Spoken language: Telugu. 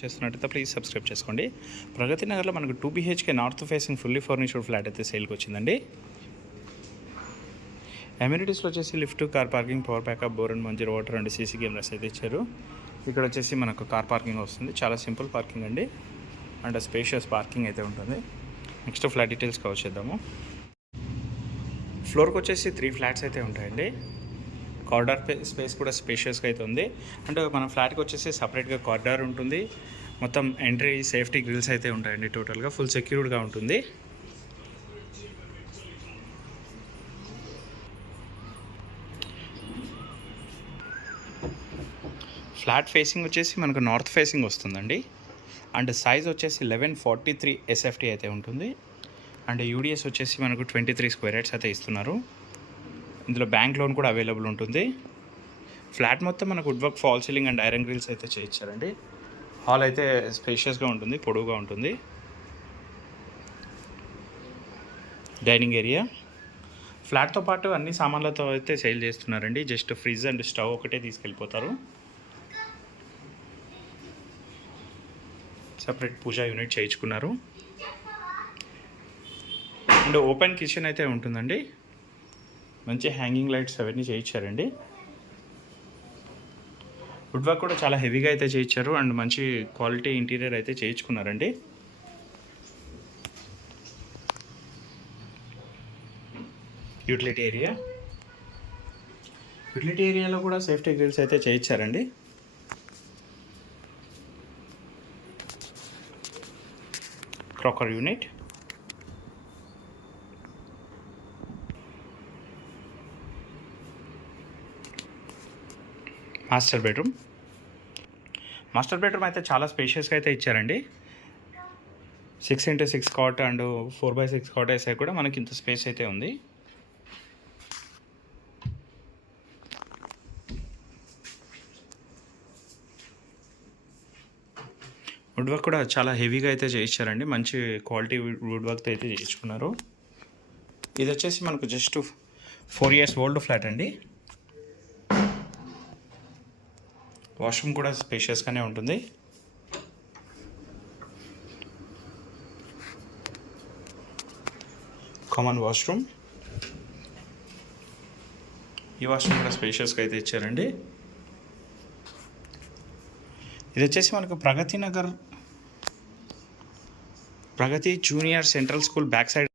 చేస్తున్నట్టయితే ప్లీజ్ సబ్స్క్రైబ్ చేసుకోండి. ప్రగతి నగర్లో మనకు 2 BHK north facing fully furnished flat అయితే సేల్కి వచ్చిందండి. అమ్యూనిటీస్లో వచ్చేసి lift, car parking, power backup, bore and Manjeera water and CC cameras అయితే ఇచ్చారు. ఇక్కడ వచ్చేసి మనకు కార్ పార్కింగ్ వస్తుంది. చాలా సింపుల్ పార్కింగ్ అండి, అండ్ స్పేషియస్ పార్కింగ్ అయితే ఉంటుంది. నెక్స్ట్ ఫ్లాట్ డీటెయిల్స్ కవర్ చేద్దాము. ఫ్లోర్కి వచ్చేసి 3 ఫ్లాట్స్ అయితే ఉంటాయండి. కారిడార్ స్పేస్ కూడా స్పేషియస్గా అయితే ఉంది. అంటే మన ఫ్లాట్కి వచ్చేసి సపరేట్గా కారిడార్ ఉంటుంది. మొత్తం ఎంట్రీ సేఫ్టీ గ్రిల్స్ అయితే ఉంటాయండి. టోటల్గా ఫుల్ సెక్యూర్డ్గా ఉంటుంది. ఫ్లాట్ ఫేసింగ్ వచ్చేసి మనకు నార్త్ ఫేసింగ్ వస్తుందండి. అండ్ సైజ్ వచ్చేసి 1143 SFT అయితే ఉంటుంది. అండ్ యూడిఎస్ వచ్చేసి మనకు 23 స్క్వేర్ యార్డ్స్ అయితే ఇస్తున్నారు. ఇందులో బ్యాంక్ లోన్ కూడా అవైలబుల్ ఉంటుంది. ఫ్లాట్ మొత్తం మనకు wood work, fall ceiling and iron grills అయితే చేయించారండి. హాల్ అయితే స్పేషియస్గా ఉంటుంది, పొడవుగా ఉంటుంది. డైనింగ్ ఏరియా ఫ్లాట్తో పాటు అన్ని సామాన్లతో అయితే సేల్ చేస్తున్నారండి. జస్ట్ ఫ్రిడ్జ్ అండ్ స్టవ్ ఒకటే తీసుకెళ్ళిపోతారు. సపరేట్ పూజా యూనిట్ చేయించుకున్నారు. అండ్ ఓపెన్ కిచెన్ అయితే ఉంటుందండి. మంచి హ్యాంగింగ్ లైట్స్ అవన్నీ చేయించారండి. వుడ్ వర్క్ కూడా చాలా హెవీగా అయితే చేయించారు. అండ్ మంచి క్వాలిటీ ఇంటీరియర్ అయితే చేయించుకున్నారండి. యూటిలిటీ ఏరియాలో కూడా సేఫ్టీ గ్రిల్స్ అయితే చేయించారండి. క్రాకర్ యూనిట్, మాస్టర్ బెడ్రూమ్ అయితే చాలా స్పేషియస్గా అయితే ఇచ్చారండి. 6x6 cot and 4x6 cot వేసే కూడా మనకి ఇంత స్పేస్ అయితే ఉంది. వుడ్ వర్క్ కూడా చాలా హెవీగా అయితే చేయించారండి. మంచి క్వాలిటీ వుడ్ వర్క్ అయితే చేయించుకున్నారు. ఇది వచ్చేసి మనకు జస్ట్ 4 years ఓల్డ్ ఫ్లాట్ అండి. వాష్రూమ్ కూడా స్పేషియస్గానే ఉంటుంది. కామన్ వాష్రూమ్, ఈ వాష్రూమ్ కూడా స్పేషియస్గా అయితే ఇచ్చారండి. ఇది వచ్చేసి మనకు Pragati junior central school back side